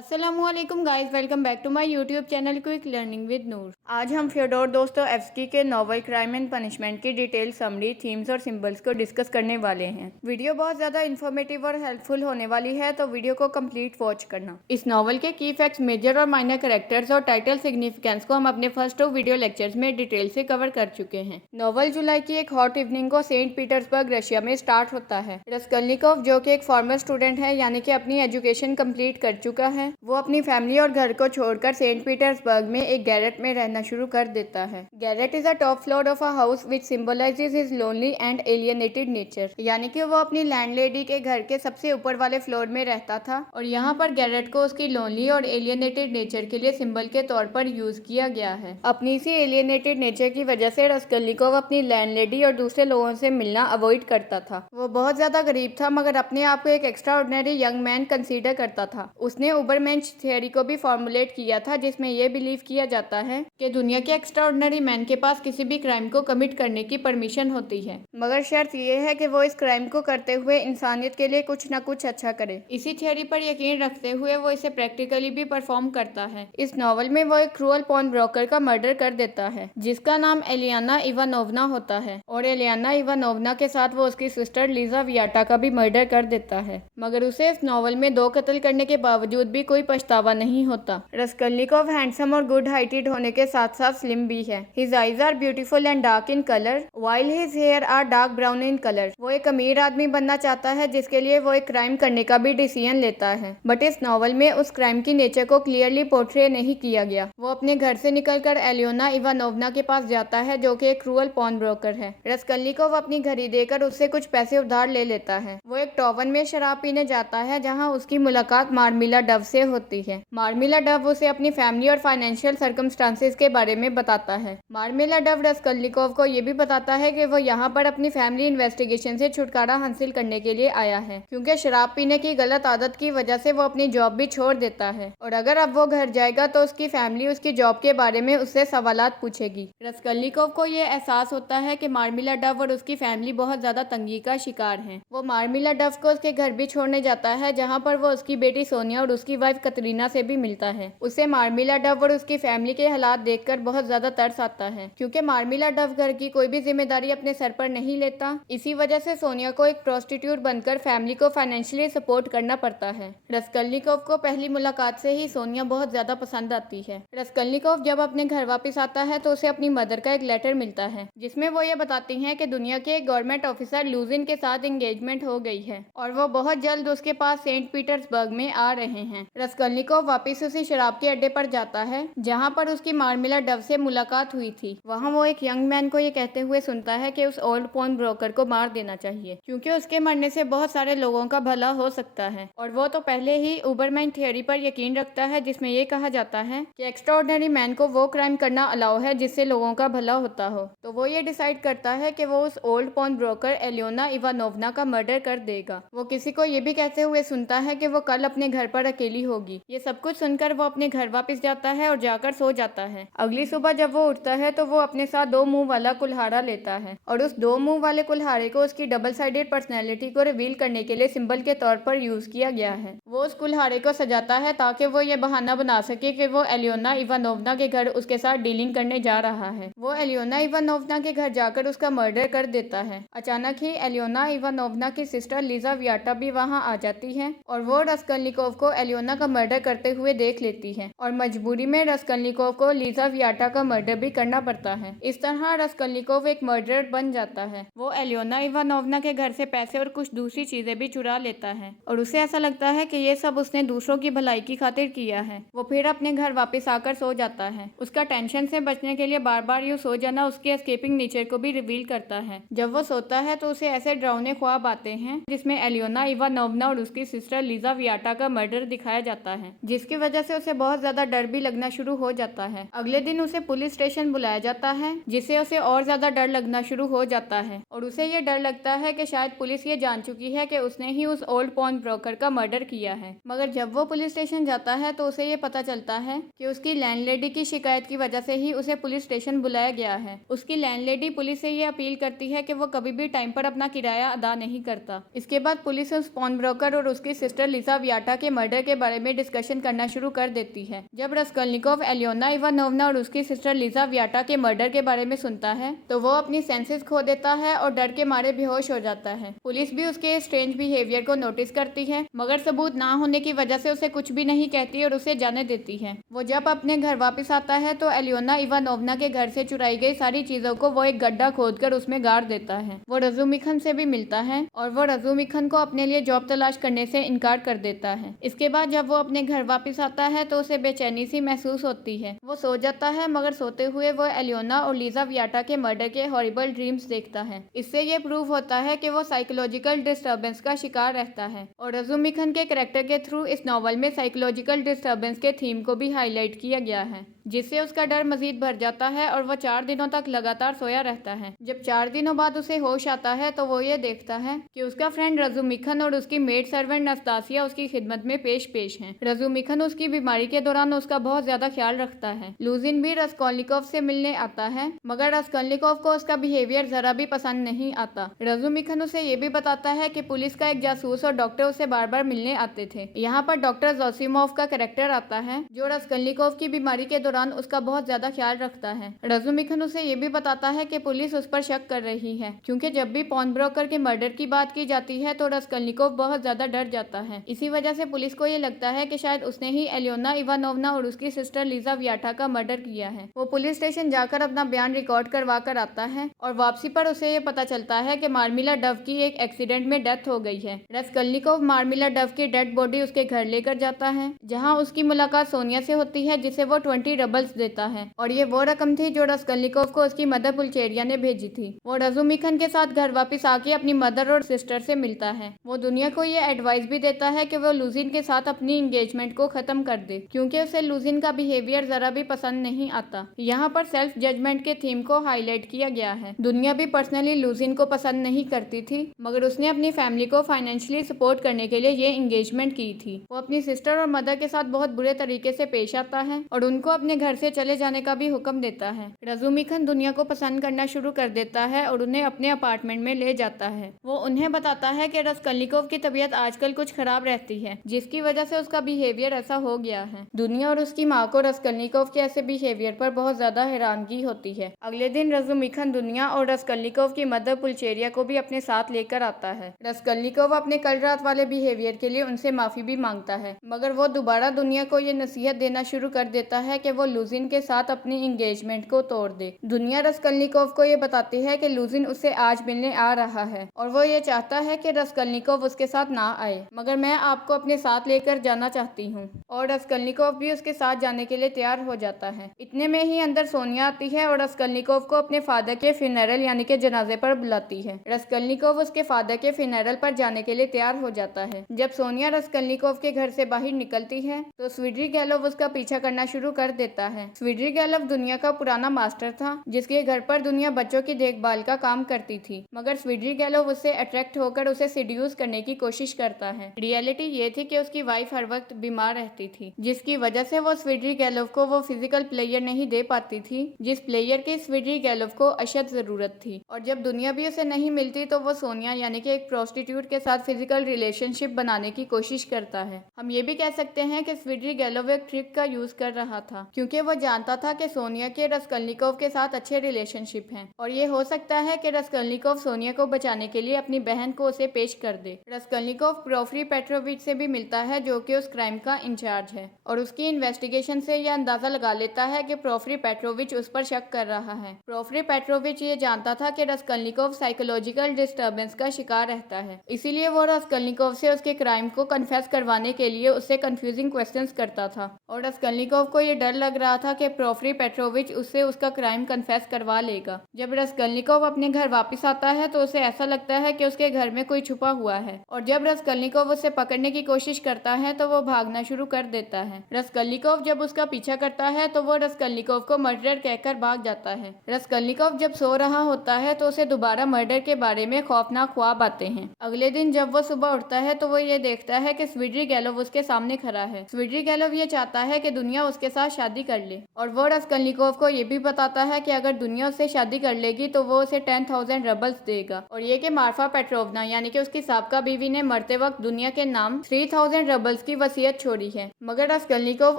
अस्सलामुअलैकुम guys, welcome back to my YouTube channel quick learning with Noor. आज हम Fyodor Dostoevsky के नॉवल क्राइम एंड पनिशमेंट की detail summary, themes और symbols को डिस्कस करने वाले हैं। वीडियो बहुत ज़्यादा इन्फॉर्मेटिव और हेल्पफुल होने वाली है, तो वीडियो को कंप्लीट वॉच करना। इस नॉवल के की फैक्ट्स, मेजर और माइनर कैरेक्टर्स और टाइटल सिग्निफिकेंस को हम अपने फर्स्ट 2 वीडियो लेक्चर्स में डिटेल से कवर कर चुके हैं। नॉवल जुलाई की एक हॉट इवनिंग को सेंट पीटर्सबर्ग, रशिया में स्टार्ट होता है। रस्कलनिकोव, जो कि एक फॉर्मर स्टूडेंट है, यानी कि अपनी एजुकेशन कंप्लीट कर चुका है, वो अपनी फैमिली और घर को छोड़कर सेंट पीटर्सबर्ग में एक गैरेट में रहना शुरू कर देता है। Garrett is a top floor of a house which symbolises his lonely and alienated nature, यानी कि वो अपनी लैंडलेडी के घर के सबसे ऊपर वाले फ्लोर में रहता था और यहाँ पर गैरेट को उसकी लोनली और एलियनेटेड नेचर के लिए सिंबल के तौर पर यूज किया गया है। अपनी इसी एलियनेटेड नेचर की वजह से रस्कलनिकोव अपनी लैंडलेडी और दूसरे लोगों से मिलना अवॉइड करता था। वो बहुत ज्यादा गरीब था, मगर अपने आप को एक extra ordinary young man consider करता था। उसने उबरमेंश थियरी को भी फॉर्मुलेट किया था, जिसमें यह बिलीव किया जाता है कि दुनिया के एक्स्ट्रा ऑर्डिनरी मैन के पास किसी भी क्राइम को कमिट करने की परमिशन होती है, मगर शर्त यह है कि वो इस क्राइम को करते हुए इंसानियत के लिए कुछ न कुछ अच्छा करे। इसी थियरी पर यकीन रखते हुए वो इसे प्रैक्टिकली भी परफॉर्म करता है। इस नॉवल में वो एक क्रूअल पॉन ब्रोकर का मर्डर कर देता है, जिसका नाम एलियाना इवानोवना होता है, और एलियाना इवानोवना के साथ वो उसकी सिस्टर लीजा वियाटा का भी मर्डर कर देता है। मगर उसे इस नॉवल में 2 कत्ल करने के बावजूद भी कोई पछतावा नहीं होता। रस्कलनिकोव हैंडसम और गुड हाइटेड होने के साथ साथ स्लिम भी है। His eyes are beautiful and dark in colour while his hair are dark brown in colour. वो एक अमीर आदमी बनना चाहता है, जिसके लिए वो एक क्राइम करने का भी डिसीजन लेता है, बट इस नॉवल में उस क्राइम की नेचर को क्लियरली पोर्ट्रे नहीं किया गया। वो अपने घर से निकलकर एलियोना इवानोवना के पास जाता है, जो कि एक क्रूअल पॉन ब्रोकर है। रस्कलनिकोव अपनी घड़ी देकर उससे कुछ पैसे उधार ले लेता है। वो एक टॉवन में शराब पीने जाता है, जहाँ उसकी मुलाकात मार्मिला डव से होती है। मार्मिला डव उसे अपनी फैमिली और फाइनेंशियल सर्कमस्टांसेस के बारे में बताता है। मार्मिला डव रस्कलनिकोव को ये भी बताता है कि वो यहाँ पर अपनी फैमिली इन्वेस्टिगेशन से छुटकारा हासिल करने के लिए आया है, क्योंकि शराब पीने की गलत आदत की वजह से वो अपनी जॉब भी छोड़ देता है, और अगर अब वो घर जाएगा तो उसकी फैमिली उसकी जॉब के बारे में उससे सवालात पूछेगी। रस्कलनिकोव को ये एहसास होता है कि मार्मिला डव और उसकी फैमिली बहुत ज्यादा तंगी का शिकार है। वो मार्मिला डव को उसके घर भी छोड़ने जाता है, जहाँ पर वो उसकी बेटी सोनिया और उसकी वाइफ कतरीना से भी मिलता है। उसे मार्मिला डव और उसकी फैमिली के हालात देखकर बहुत ज्यादा तरस आता है, क्योंकि मार्मिला डव घर की कोई भी जिम्मेदारी अपने सर पर नहीं लेता। इसी वजह से सोनिया को एक प्रोस्टिट्यूट बनकर फैमिली को फाइनेंशियली सपोर्ट करना पड़ता है। रस्कलनिकोव को पहली मुलाकात से ही सोनिया बहुत ज्यादा पसंद आती है। रस्कलनिकोव जब अपने घर वापस आता है तो उसे अपनी मदर का एक लेटर मिलता है, जिसमें वो ये बताती हैं कि दुनिया के एक गवर्नमेंट ऑफिसर लूजिन के साथ एंगेजमेंट हो गई है और वो बहुत जल्द उसके पास सेंट पीटर्सबर्ग में आ रहे हैं। रस्कलनिकोव वापस उसी शराब के अड्डे पर जाता है, जहाँ पर उसकी मार्मिला डव से मुलाकात हुई थी। वहाँ वो एक यंग मैन को ये कहते हुए सुनता है कि उस ओल्ड पॉन ब्रोकर को मार देना चाहिए, क्योंकि उसके मरने से बहुत सारे लोगों का भला हो सकता है। और वो तो पहले ही उबरमैन थियरी पर यकीन रखता है, जिसमें ये कहा जाता है कि एक्स्ट्रा ऑर्डिनरी मैन को वो क्राइम करना अलाउ है जिससे लोगों का भला होता हो। तो वो ये डिसाइड करता है कि वो उस ओल्ड पॉन ब्रोकर एलियोना इवानोवना का मर्डर कर देगा। वो किसी को ये भी कहते हुए सुनता है कि वो कल अपने घर पर अकेली होगी। ये सब कुछ सुनकर वो अपने घर वापस जाता है और जाकर सो जाता है। अगली सुबह जब वो उठता है तो वो अपने साथ 2 मुंह वाला कुल्हाड़ा लेता है, और उस 2 मुंह वाले कुल्हाड़े को उसकी डबल साइडेड पर्सनैलिटी को रिवील करने के लिए सिंबल के तौर पर यूज किया गया है। वो उस कुल्हाड़े को सजाता है ताकि वो ये बहाना बना सके कि वो एलियोना इवानोवना के घर उसके साथ डीलिंग करने जा रहा है। वो एलियोना इवानोवना के घर जाकर उसका मर्डर कर देता है। अचानक ही एलियोना इवानोवना की सिस्टर लीजा वियाटा भी वहाँ आ जाती है, और वो रस्कलनिकोव को एलियोना का मर्डर करते हुए देख लेती है, और मजबूरी में रस्कलनिकोव को लीजा वियाटा का मर्डर भी करना पड़ता है। इस तरह रस्कलनिकोव एक मर्डरर बन जाता है। वो एलियोना इवानोवना के घर से पैसे और कुछ दूसरी चीजें भी चुरा लेता है, और उसे ऐसा लगता है कि ये सब उसने दूसरों की भलाई की खातिर किया है। वो फिर अपने घर वापस आकर सो जाता है। उसका टेंशन से बचने के लिए बार बार यूं सो जाना उसके एस्केपिंग नेचर को भी रिवील करता है। जब वो सोता है तो उसे ऐसे डरावने ख्वाब आते हैं, जिसमें एलियोना इवानोवना और उसकी सिस्टर लीजा वियाटा का मर्डर दिखाया जाता है, जिसकी वजह से उसे बहुत ज्यादा डर भी लगना शुरू हो जाता है। अगले दिन उसे पुलिस स्टेशन बुलाया जाता है, जिससे उसे और ज्यादा डर लगना शुरू हो जाता है, और उसे ये डर लगता है कि शायद पुलिस ये जान चुकी है कि उसने ही उस ओल्ड पॉन ब्रोकर का मर्डर किया है। मगर जब वो पुलिस स्टेशन जाता है तो उसे ये पता चलता है कि उसकी लैंडलेडी की शिकायत की वजह से ही उसे पुलिस स्टेशन बुलाया गया है। उसकी लैंडलेडी पुलिस से ये अपील करती है कि वो कभी भी टाइम पर अपना किराया अदा नहीं करता। इसके बाद पुलिस उस पॉन ब्रोकर और उसकी सिस्टर लिसा वियाटा के मर्डर के बारे में डिस्कशन करना शुरू कर देती है। जब रस्कल्निकोव एलियोना इवानोवना और उसकी सिस्टर लिजा वियाटा के मर्डर के बारे में सुनता है तो वो अपनी सेंसेस खो देता है और डर के मारे बेहोश हो जाता है। पुलिस भी उसके स्ट्रेंज बिहेवियर को नोटिस करती है, मगर सबूत ना होने की वजह से उसे कुछ भी नहीं कहती और उसे जाने देती है। वो जब अपने घर वापस आता है तो एलियोना इवानोवना के घर से चुराई गई सारी चीजों को वो एक गड्ढा खोदकर उसमें गाड़ देता है। वो रजुमिखन से भी मिलता है और वो रजुमिखन को अपने लिए जॉब तलाश करने से इनकार कर देता है। इसके बाद जब वो अपने घर वापस आता है तो उसे बेचैनी सी महसूस होती है। वो सो जाता है, मगर सोते हुए वो एलियोना और लिजा वियाटा के मर्डर के हॉरिबल ड्रीम्स देखता है। इससे ये प्रूव होता है कि वो साइकोलॉजिकल डिस्टर्बेंस का शिकार रहता है और रजुमिखन के कैरेक्टर के थ्रू इस नॉवल में साइकोलॉजिकल डिस्टर्बेंस के थीम को भी हाईलाइट किया गया है, जिससे उसका डर मजीद बढ़ जाता है और वह 4 दिनों तक लगातार सोया रहता है। जब 4 दिनों बाद उसे होश आता है तो वो ये देखता है कि उसका फ्रेंड रजुमिखन और उसकी मेड सर्वेंट नस्तासिया उसकी खिदमत में पेश हैं। रजुमिखन उसकी बीमारी के दौरान उसका बहुत ज्यादा ख्याल रखता है। लूजिन भी रस्कोल्निकोव से मिलने आता है, मगर रस्कोल्निकोव को उसका बिहेवियर जरा भी पसंद नहीं आता। रजुमिखन उसे ये भी बताता है कि पुलिस का एक जासूस और डॉक्टर उसे बार बार मिलने आते थे। यहाँ पर डॉक्टर जोसिमोव का कैरेक्टर आता है जो रस्कोल्निकोव की बीमारी के दौरान उसका बहुत ज्यादा ख्याल रखता है। रजुमिखन उसे ये भी बताता है कि पुलिस उस पर शक कर रही है, क्योंकि जब भी पॉन ब्रोकर के मर्डर की बात की जाती है तो रस्कोल्निकोव बहुत ज्यादा डर जाता है। इसी वजह से पुलिस को ये लगता है कि शायद उसने ही एलियोना इवानोवना और उसकी सिस्टर लिजा वियाटा का मर्डर किया है। वो पुलिस स्टेशन जाकर अपना बयान रिकॉर्ड करवा कर आता है और वापसी पर उसे ये पता चलता है कि मार्मिला डव की एक एक्सीडेंट में डेथ हो गई है। रस्कोल्निकोव मार्मिला डव की डेड बॉडी उसके घर लेकर जाता है, जहाँ उसकी मुलाकात सोनिया से होती है, जिसे वो 20 रबल्स देता है और ये वो रकम थी जो रस्कोल्निकोव को उसकी मदर पुल्चेरिया ने भेजी थी। वो रजुमिखन के साथ घर वापस आके अपनी मदर और सिस्टर से मिलता है। वो दुनिया को ये एडवाइस भी देता है कि वो लूजिन के साथ अपनी एंगेजमेंट को खत्म कर दे, क्योंकि उसे लूजिन का बिहेवियर जरा भी पसंद नहीं आता। यहाँ पर सेल्फ जजमेंट के थीम को हाईलाइट किया गया है। दुनिया भी पर्सनली लूजिन को पसंद नहीं करती थी, मगर उसने अपनी फैमिली को फाइनेंशियली सपोर्ट करने के लिए ये एंगेजमेंट की थी। वो अपनी सिस्टर और मदर के साथ बहुत बुरे तरीके से पेश आता है और उनको अपने घर से चले जाने का भी हुक्म देता है। रजुमिखन दुनिया को पसंद करना शुरू कर देता है और उन्हें अपने अपार्टमेंट में ले जाता है। वो उन्हें बताता है कि रस्कोल्निकोव की तबीयत आजकल कुछ खराब रहती है, जिसकी वजह से उसका बिहेवियर ऐसा हो गया है। दुनिया और उसकी माँ को रस्कोल्निकोव के ऐसे बिहेवियर पर बहुत ज्यादा हैरानगी होती है। अगले दिन रजुमिखन दुनिया और रस्कोल्निकोव की मदर पुल्चेरिया को भी अपने साथ लेकर आता है। रस्कोल्निकोव अपने कल रात वाले बिहेवियर के लिए उनसे माफी भी मांगता है, मगर वो दोबारा दुनिया को ये नसीहत देना शुरू कर देता है कि वो लूजिन के साथ अपनी एंगेजमेंट को तोड़ दे। दुनिया रस्कोल्निकोव को ये बताती है कि लूजिन उससे आज मिलने आ रहा है और वो ये चाहता है कि रस्कोल्निकोव उसके साथ ना आए, मगर मैं आपको अपने साथ लेकर जाना चाहती हूँ। और रस्कोल्निकोव भी उसके साथ जाने के लिए तैयार हो जाता है। इतने में ही अंदर सोनिया आती है और रस्कोल्निकोव को अपने फादर के फ्यूनरल यानी कि जनाजे पर बुलाती है। रस्कोल्निकोव उसके फादर के फ्यूनरल पर जाने के लिए तैयार हो जाता है। जब सोनिया रस्कोल्निकोव के घर से बाहर निकलती है तो स्विड्रिगैलोव उसका पीछा करना शुरू कर देता है। स्विड्रिगैलोव दुनिया का पुराना मास्टर था, जिसके घर पर दुनिया बच्चों की देखभाल का काम करती थी, मगर स्विड्रिगैलोव उससे अट्रैक्ट होकर उसे सिड्यूस करने की कोशिश करता है। रियलिटी ये थी कि उसकी वाइफ हर वक्त बीमार रहती थी, जिसकी वजह से वो स्विड्रिगैलोव को वो फिजिकल प्लेयर नहीं दे पाती थी जिस प्लेयर की स्विड्रिगैलोव को अशद जरूरत थी। और जब दुनिया भी उसे नहीं मिलती तो वो सोनिया यानी कि एक प्रोस्टिट्यूट के साथ फिजिकल रिलेशनशिप बनाने की कोशिश करता है। हम ये भी कह सकते हैं कि स्विड्रिगैलोव एक ट्रिक का यूज कर रहा था, क्योंकि वो जानता था कि सोनिया के रस्कोल्निकोव के साथ अच्छे रिलेशनशिप हैं और ये हो सकता है कि रस्कोल्निकोव सोनिया को बचाने के लिए अपनी बहन को उसे पेश कर दे। रस्कोल्निकोव प्रोफरी पेट्रोविच से भी मिलता है, जो कि उस क्राइम का इंचार्ज है, और उसकी इन्वेस्टिगेशन से यह अंदाजा लगा लेता है कि प्रोफरी पेट्रोविच उस पर शक कर रहा है। प्रोफरी पेट्रोविच ये जानता था कि रस्कोल्निकोव साइकोलॉजिकल डिस्टर्बेंस का शिकार रहता है, इसीलिए वो रस्कोल्निकोव से उसके क्राइम को कन्फेस करवाने के लिए उससे कंफ्यूजिंग क्वेश्चंस करता था। और रस्कोल्निकोव को ये डर लग रहा था कि प्रोफरी पेट्रोविच उससे उसका क्राइम कन्फेस करवा लेगा। जब रस्कोल्निकोव अपने घर वापस आता है तो उसे ऐसा लगता है कि उसके घर में कोई छुपा हुआ है, और जब रस्कोल्निकोव उसे पकड़ने की कोशिश करता है तो वो भागना शुरू कर देता है। रस्कोल्निकोव जब उसका पीछा करता है तो वो रस्कोल्निकोव को मर्डर कहकर भाग जाता है। रस्कोल्निकोव जब सो रहा होता है तो उसे दोबारा मर्डर के बारे में खौफनाक ख्वाब आते हैं। अगले दिन जब वो सुबह उठता है तो वो ये देखता है कि स्विड्रिगैलोव उसके सामने खड़ा है। स्विड्रिगैलोव ये चाहता है कि दुनिया उसके साथ शादी शादी कर ले। और वो रस्कल्निकोव को ये भी बताता है कि अगर दुनिया उससे शादी कर लेगी तो वो उसे 10,000 रबल्स देगा। और ये कि मार्फा पेट्रोवना यानी कि उसकी साबका बीवी ने मरते वक्त दुनिया के नाम 3,000 रबल्स की वसीयत छोड़ी है, मगर रस्कल्निकोव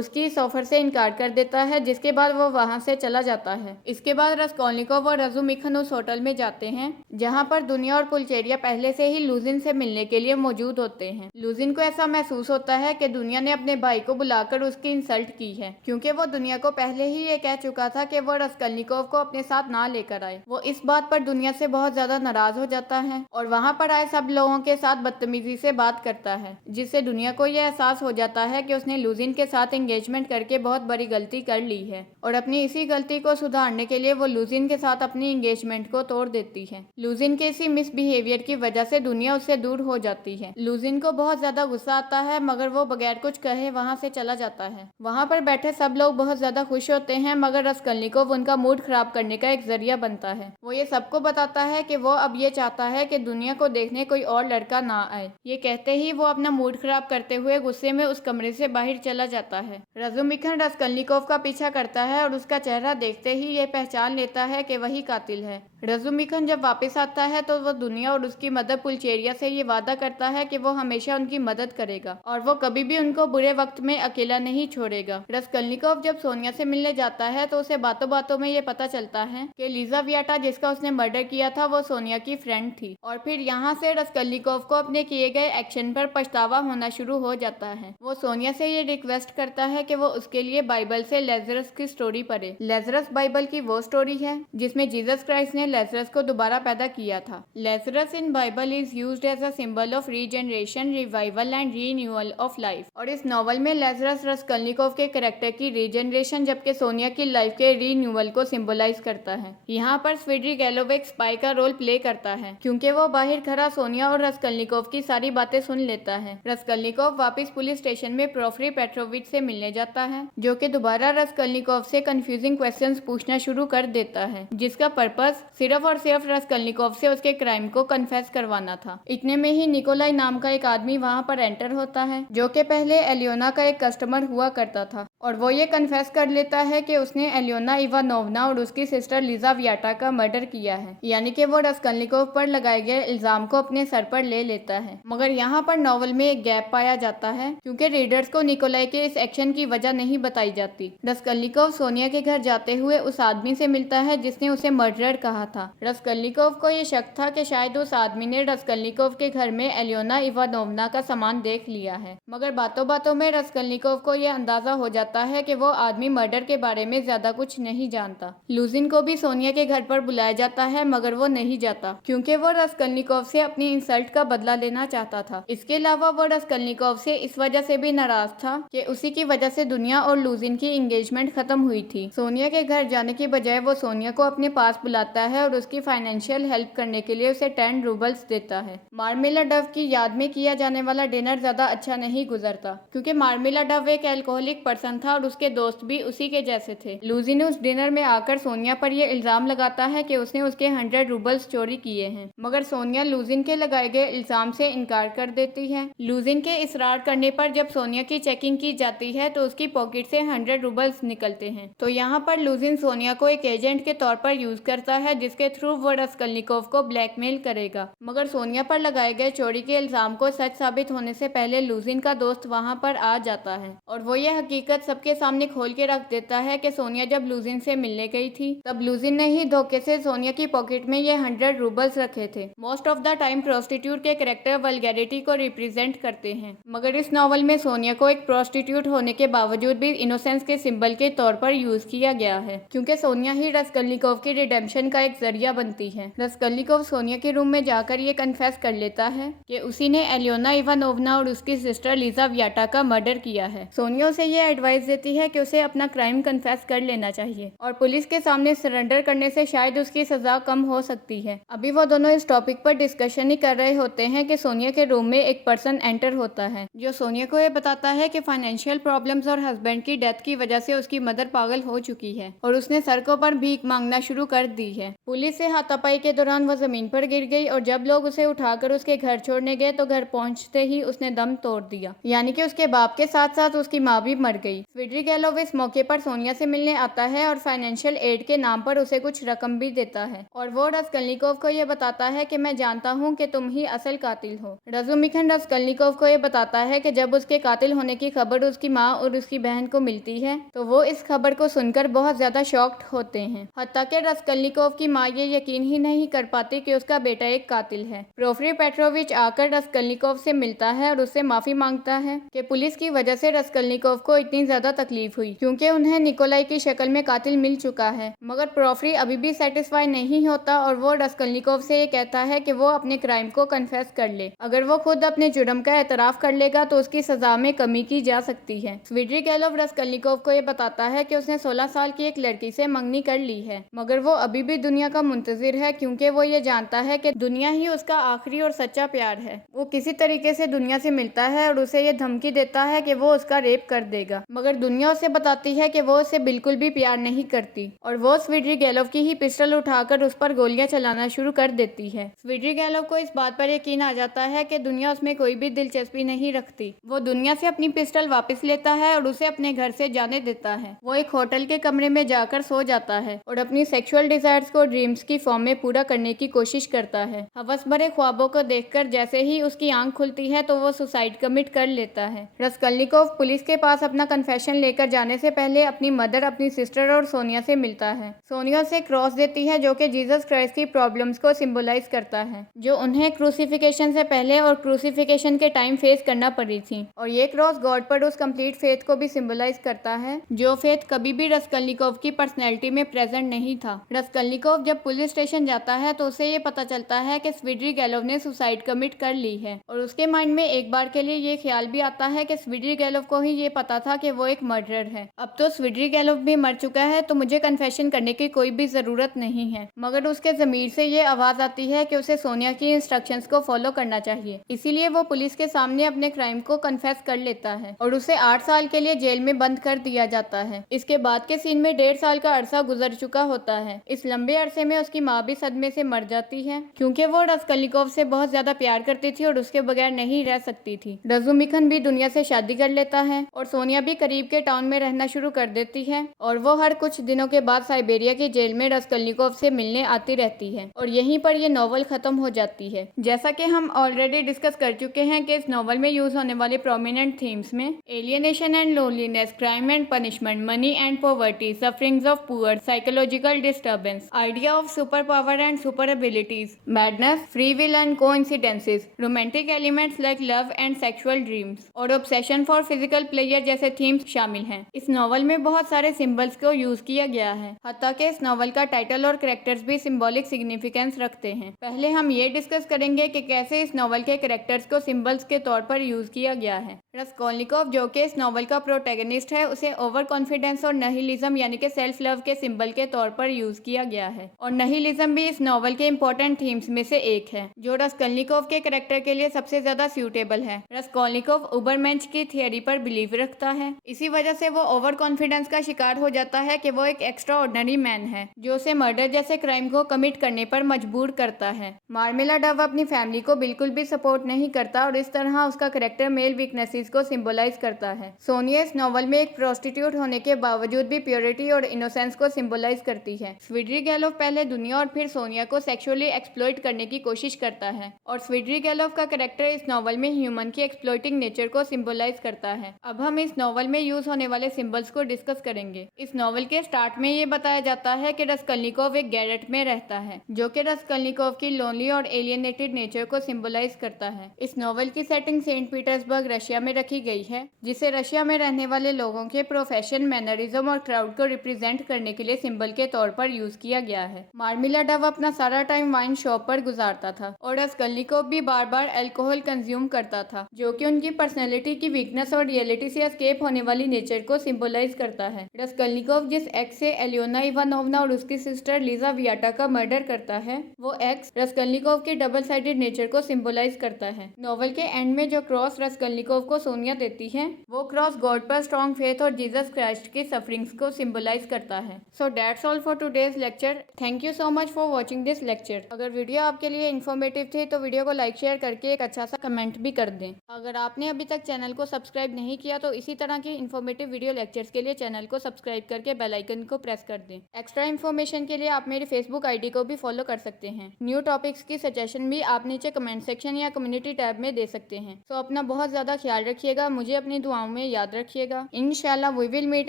उसकी इस ऑफर से इनकार कर देता है, जिसके बाद वो वहाँ से चला जाता है। इसके बाद रस्कल्निकोव और रजुमिखन उस होटल में जाते हैं जहाँ पर दुनिया और पुल्चेरिया पहले से ही लुजिन से मिलने के लिए मौजूद होते हैं। लुजिन को ऐसा महसूस होता है कि दुनिया ने अपने भाई को बुलाकर उसकी इंसल्ट की है, क्योंकि वो दुनिया को पहले ही ये कह चुका था कि वो रस्कल्निकोव को अपने साथ ना लेकर आए। वो इस बात पर दुनिया से बहुत ज्यादा नाराज हो जाता है और वहाँ पर आए सब लोगों के साथ बदतमीजी से बात करता है, जिससे दुनिया को यह एहसास हो जाता है कि उसने लुजिन के साथ एंगेजमेंट करके बहुत बड़ी गलती कर ली है। और अपनी इसी गलती को सुधारने के लिए वो लुजिन के साथ अपनी एंगेजमेंट को तोड़ देती है। लुजिन के इसी मिसबिहेवियर की वजह से दुनिया उससे दूर हो जाती है। लुजिन को बहुत ज्यादा गुस्सा आता है, मगर वो बगैर कुछ कहे वहाँ से चला जाता है। वहाँ पर बैठे सब लोग बहुत ज्यादा खुश होते हैं, मगर रस्कल्निकोव उनका मूड खराब करने का एक जरिया बनता है। वो ये सबको बताता है कि वो अब ये चाहता है कि दुनिया को देखने कोई और लड़का ना आए। ये कहते ही वो अपना मूड खराब करते हुए गुस्से में उस कमरे से बाहर चला जाता है। रजुमिखन रस्कल्निकोव का पीछा करता है और उसका चेहरा देखते ही ये पहचान लेता है कि वही कातिल है। रजुमिखन जब वापस आता है तो वो दुनिया और उसकी मदर पुल्चेरिया से ये वादा करता है कि वो हमेशा उनकी मदद करेगा और वो कभी भी उनको बुरे वक्त में अकेला नहीं छोड़ेगा। रस्कल्निकोव जब सोनिया से मिलने जाता है तो उसे बातों बातों में ये पता चलता है कि लिजावियाटा जिसका उसने मर्डर किया था वो सोनिया की फ्रेंड थी। और फिर यहाँ से रस्कल्निकोव को अपने किए गए एक्शन पर पछतावा होना शुरू हो जाता है। वो सोनिया से ये रिक्वेस्ट करता है कि वो उसके लिए बाइबल से लेज़रस की स्टोरी पढ़े। लेज़रस बाइबल की वो स्टोरी है जिसमें जीसस क्राइस्ट ने लेज़रस को दोबारा पैदा किया था। Lazarus in Bible is used as a symbol of regeneration, revival and renewal of life. और इस नॉवल में लेज़रस रस्कल्निकोव के कैरेक्टर की रीजनरेशन जबकि सोनिया की लाइफ के रीन्यूअल को सिंबलाइज करता है। यहाँ पर स्वीड्री गैलोवे एक स्पाई का रोल प्ले करता है, क्योंकि वो बाहर खड़ा सोनिया और रस्कल्निकोव की सारी बातें सुन लेता है। रस्कल्निकोव वापस पुलिस स्टेशन में प्रोफरी पेट्रोविच से मिलने जाता है, जो कि दोबारा रस्कल्निकोव से कंफ्यूजिंग क्वेश्चंस पूछना शुरू कर देता है, जिसका पर्पस सिर्फ और सिर्फ रस्कल्निकोव से उसके क्राइम को कन्फेस करवाना था। इतने में ही निकोलाई नाम का एक आदमी वहाँ पर एंटर होता है, जो कि पहले एलियोना का एक कस्टमर हुआ करता था, और वो ये कन्फेस कर लेता है कि उसने एलियोना इवानोवना और उसकी सिस्टर लिजावियाटा का मर्डर किया है, यानी कि वो रस्कल्निकोव पर लगाए गए इल्जाम को अपने सर पर ले लेता है। मगर यहाँ पर नॉवल में एक गैप पाया जाता है, क्योंकि रीडर्स को निकोलाई के इस एक्शन की वजह नहीं बताई जाती। रस्कल्निकोव सोनिया के घर जाते हुए उस आदमी से मिलता है जिसने उसे मर्डरर कहा था। रस्कल्निकोव को ये शक था कि शायद उस आदमी ने रस्कल्निकोव के घर में एलियोना इवानोवना का सामान देख लिया है, मगर बातों बातों में रस्कल्निकोव को यह अंदाजा हो जाता है कि वो आदमी मर्डर के बारे में ज्यादा कुछ नहीं जानता। लुजिन को भी सोनिया के घर पर बुलाया जाता है, मगर वो नहीं जाता, क्योंकि वो रस्कल्निकोव से अपनी इंसल्ट का बदला लेना चाहता था। इसके अलावा वो रस्कल्निकोव से इस वजह से भी नाराज था कि उसी की वजह से दुनिया और लुजिन की एंगेजमेंट खत्म हुई थी। सोनिया के घर जाने की बजाय वो सोनिया को अपने पास बुलाता है और उसकी फाइनेंशियल हेल्प करने के लिए उसे 10 रूबल्स देता है। मार्मेलाडव की याद में किया जाने वाला डिनर ज्यादा अच्छा नहीं गुजरता, क्योंकि मार्मेलाडव एक एल्कोहलिक पर्सन था और उसके दोस्त भी उसी के जैसे थे। लुजिन उस डिनर में आकर सोनिया पर यह इल्जाम लगाता है कि उसने उसके 100 रूबल्स चोरी किए हैं, मगर सोनिया लुजिन के लगाए गए इल्जाम से इनकार कर देती है। लुजिन के इसरार करने पर जब सोनिया की चेकिंग की जाती है तो उसकी पॉकेट से 100 रूबल्स निकलते हैं। तो यहाँ पर लुजिन सोनिया को एक एजेंट के तौर पर यूज करता है, जिसके थ्रू वो रस्कल्निकोव को ब्लैकमेल करेगा। मगर सोनिया पर लगाए गए चोरी के इल्जाम को सच साबित होने से पहले लुजिन का दोस्त वहाँ पर आ जाता है और वो ये हकीकत सबके सामने खोल के रख देता है कि सोनिया जब लुजिन से मिलने गई थी तब लुजिन ने ही धोखे से सोनिया की पॉकेट में ये 100 रूबल्स रखे थे। Most of the time prostitute के कैरेक्टर वल्गैरिटी को रिप्रेजेंट करते हैं, मगर इस नॉवल में सोनिया को एक प्रोस्टिट्यूट होने के बावजूद भी इनोसेंस के सिंबल के तौर पर यूज किया गया है, क्योंकि सोनिया ही रस्कल्निकोव की रिडेम्पशन का एक जरिया बनती है। रस्कल्निकोव सोनिया के रूम में जाकर ये कन्फेस कर लेता है कि उसी ने एलियोना इवानोवना और उसकी सिस्टर लिजावियाटा का मर्डर किया है। सोनिया उसे ये एडवाइस देती है कि उसे अपना क्राइम कन्फेस कर लेना चाहिए और पुलिस के सामने सरेंडर करने से शायद उसकी सजा कम हो सकती है। अभी वो दोनों इस टॉपिक पर डिस्कशन ही कर रहे होते हैं कि सोनिया के रूम में एक पर्सन एंटर होता है, जो सोनिया को ये बताता है कि फाइनेंशियल प्रॉब्लम्स और हस्बैंड की डेथ की वजह से उसकी मदर पागल हो चुकी है और उसने सड़कों पर भीख मांगना शुरू कर दी है। पुलिस से हाथापाई के दौरान वो जमीन पर गिर गई और जब लोग उसे उठाकर उसके घर छोड़ने गए तो घर पहुंचते ही उसने दम तोड़ दिया, यानी कि उसके बाप के साथ साथ उसकी माँ भी मर गई। स्वीड्री गैलोव इस मौके पर सोनिया से मिलने आता है और फाइनेंशियल एड के नाम पर उसे कुछ रकम भी देता है और वो रस्कल्निकोव को ये बताता है कि मैं जानता हूँ कि तुम ही असल कातिल हो। रजुमिखन रस्कल्निकोव को ये बताता है कि जब उसके कातिल होने की खबर उसकी माँ और उसकी बहन को मिलती है तो वो इस खबर को सुनकर बहुत ज्यादा शॉक्ड होते हैं। हत्ता के रस्कल्निकोव की माँ ये यकीन ही नहीं कर पाती कि उसका बेटा एक कातिल है। प्रोफरी पेट्रोविच आकर रस्कल्निकोव से मिलता है और उससे माफी मांगता है कि पुलिस की वजह से रस्कल्निकोव को इतनी ज्यादा तकलीफ हुई क्योंकि उन्हें निकोलाई की शक्ल में कातिल मिल चुका है। मगर प्रोफरी अभी भी सेटिस्फाई नहीं होता और वो रस्कल्निकोव से ये कहता है कि वो अपने क्राइम को कन्फेस कर ले। अगर वो खुद अपने जुर्म का एतराफ कर लेगा तो उसकी सजा में कमी की जा सकती है। स्वीड्रिगैलोव रस्कल्निकोव को ये बताता है कि उसने 16 साल की एक लड़की से मंगनी कर ली है मगर वो अभी भी दुनिया का मुंतजिर है क्योंकि वो ये जानता है कि दुनिया ही उसका आखिरी और सच्चा प्यार है। वो किसी तरीके से दुनिया से मिलता है और उसे ये धमकी देता है कि वो उसका रेप कर देगा मगर दुनिया उसे बताती है कि वो उसे बिल्कुल भी प्यार नहीं करती और वो स्वीड्रिगैलोव की ही पिस्टल उठाकर उस पर गोलियां चलाना शुरू कर देती है। स्वीड्रिगैलोव को इस बात पर यकीन आ जाता है कि दुनिया उसमें कोई भी दिलचस्पी नहीं रखती। वो दुनिया से अपनी पिस्टल वापस लेता है और उसे अपने घर से जाने देता है। वो एक होटल के कमरे में जाकर सो जाता है और अपनी सेक्सुअल डिजायर्स को ड्रीम्स की फॉर्म में पूरा करने की कोशिश करता है। हवस भरे ख्वाबों को देखकर जैसे ही उसकी आंख खुलती है तो वो सुसाइड कमिट कर लेता है। रस्कल्निकोव पुलिस के पास अपना कन्फेशन लेकर जाने से पहले अपनी मदर, अपनी सिस्टर और सोनिया से मिलता है। सोनिया से क्रॉस देती है जो कि जीसस क्राइस्ट की प्रॉब्लम्स को सिंबलाइज करता है जो उन्हें क्रूसिफिकेशन से पहले और क्रूसिफिकेशन के टाइम फेस करना पड़ी थी और ये क्रॉस गॉड पर उस कंप्लीट फेथ को भी सिंबलाइज करता है जो फेथ कभी भी रस्कल्निकोव की पर्सनैलिटी में प्रेजेंट नहीं था। रस्कल्निकोव जब पुलिस स्टेशन जाता है तो उसे ये पता चलता है कि स्वीड्रिगैलोव ने सुसाइड कमिट कर ली है और उसके माइंड में एक बार के लिए ये ख्याल भी आता है कि स्वीड्रिगैलोव को ही ये पता था कि वो एक मर्डरर है। अब तो स्वीड्रिगैलोव भी मर चुका है तो मुझे कन्फेशन करने की कोई भी जरूरत नहीं है। मगर उसके जमीर से ये आवाज आती है कि उसे सोनिया की इंस्ट्रक्शंस को फॉलो करना चाहिए। इसीलिए वो पुलिस के सामने अपने क्राइम को कन्फेस कर लेता है और उसे 8 साल के लिए जेल में बंद कर दिया जाता है। इसके बाद के सीन में 1.5 साल का अरसा गुजर चुका होता है। इस लंबे अरसे में उसकी माँ भी सदमे से मर जाती है क्योंकि वो रस्कल्निकोव से बहुत ज्यादा प्यार करती थी और उसके बगैर नहीं रह सकती थी। रजुमिखन भी दुनिया से शादी कर लेता है और सोनिया भी करीब के टाउन में रहना शुरू कर देती है और वो हर कुछ दिनों के बाद साइबेरिया की जेल में रस्कल्निकोव से मिलने आती रहती है और यहीं पर ये नॉवल खत्म हो जाती है। जैसा कि हम ऑलरेडी डिस्कस कर चुके हैं कि इस नॉवल में यूज होने वाले प्रोमिनेंट थीम्स में alienation and loneliness, crime and punishment, money and poverty, sufferings of poor, psychological disturbance, idea of super power and super abilities, madness, free will and coincidences, romantic elements like love and sexual dreams और obsession for physical pleasure जैसे themes शामिल हैं। इस novel में बहुत सारे symbols को use किया गया है। हत्ता के इस नॉवल का टाइटल और कैरेक्टर्स भी सिंबॉलिक सिग्निफिकेंस रखते हैं। पहले हम ये डिस्कस करेंगे कि कैसे इस नॉवल के कैरेक्टर्स को सिंबल्स के तौर पर यूज किया गया है। रस्कोल्निकोव जो कि इस नॉवल का प्रोटैगनिस्ट है उसे ओवर कॉन्फिडेंस और नहिलिज्म यानी कि सेल्फ लव के सिंबल के तौर पर यूज किया गया है और नहिलिज्म भी इस नॉवल के इंपॉर्टेंट थीम्स में से एक है जो रस्कल्निकोव के कैरेक्टर के लिए सबसे ज्यादा सूटेबल है। रस्कोल्निकोव उबरमेंश की थियरी पर बिलीव रखता है। इसी वजह से वो ओवर कॉन्फिडेंस का शिकार हो जाता है कि वो एक एक्स्ट्रा ऑर्डिनरी मैन है जो उसे मर्डर जैसे क्राइम को कमिट करने पर मजबूर करता है। मार्मिला डव अपनी फैमिली को बिल्कुल भी सपोर्ट नहीं करता और इस तरह उसका कैरेक्टर मेल वीकनेसेस को सिंबलाइज करता है। सोनिया इस नॉवल में एक प्रोस्टिट्यूट होने के बावजूद भी प्योरिटी और इनोसेंस को सिंबलाइज करती है। स्वीड्रिगैलोव पहले दुनिया और फिर सोनिया को सेक्सुअली एक्सप्लॉइट करने की कोशिश करता है और स्वीड्रिगैलोव का कैरेक्टर इस नॉवल में ह्यूमन की एक्सप्लॉइटिंग नेचर को सिंबलाइज करता है। अब हम इस नॉवल में यूज होने वाले सिंबल्स को डिस्कस करेंगे। इस नॉवल के स्टार्ट में ये बताया जाता है कि रस्कल्निकोव एक गैरेट में रहता है जो कि रस्कल्निकोव की लोनली और एलियनेटेड नेचर को सिंबलाइज करता है। इस नॉवल की सेटिंग सेंट पीटर्सबर्ग रशिया में रखी गई है जिसे रशिया में रहने वाले लोगों के प्रोफेशन, मैनरिज्म और क्राउड को रिप्रेजेंट करने के लिए सिंबल के तौर पर यूज किया गया है। मार्मिला डव अपना सारा टाइम वाइन शॉप पर गुजारता था और रस्कल्निकोव भी बार बार अल्कोहल कंज्यूम करता था जो कि उनकी पर्सनैलिटी की वीकनेस और रियलिटी से एस्केप होने वाली नेचर को सिंबलाइज करता है। रस्कल्निकोव जिस एक्स से एलियोना इवानोवना और उसकी सिस्टर लीजा वियाटा का मर्डर करता है वो एक्स रस्कल्निकोव के डबल साइडेड नेचर को सिंबलाइज करता है। नॉवल के एंड में जो क्रॉस रस्कल्निकोव को सोनिया देती है वो क्रॉस गॉड पर स्ट्रॉन्ग फेथ और जीसस क्राइस्ट की सफरिंग्स को सिंबलाइज करता है। So that's all for today's lecture. Thank you so much for watching this lecture. अगर वीडियो आपके लिए इन्फॉर्मेटिव थी तो वीडियो को लाइक शेयर करके एक अच्छा सा कमेंट भी कर दें। अगर आपने अभी तक चैनल को सब्सक्राइब नहीं किया तो इसी तरह की इन्फॉर्मेटिव इन्फॉर्मेटिव वीडियो लेक्चर्स के लिए चैनल को सब्सक्राइब करके बेल आइकन को प्रेस कर दें। एक्स्ट्रा इन्फॉर्मेशन के लिए आप मेरी फेसबुक आईडी को भी फॉलो कर सकते हैं। न्यू टॉपिक्स की सजेशन भी आप नीचे कमेंट सेक्शन या कम्युनिटी टैब में दे सकते हैं। तो अपना बहुत ज़्यादा ख्याल रखिएगा, मुझे अपनी दुआओं में याद रखिएगा। इंशाल्लाह we will meet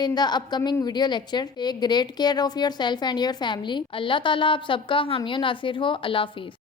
in the upcoming video lecture. Take great care of your self and your family. अल्लाह ताला आप सबका हामी नासिर हो। अल्लाह हाफिज़।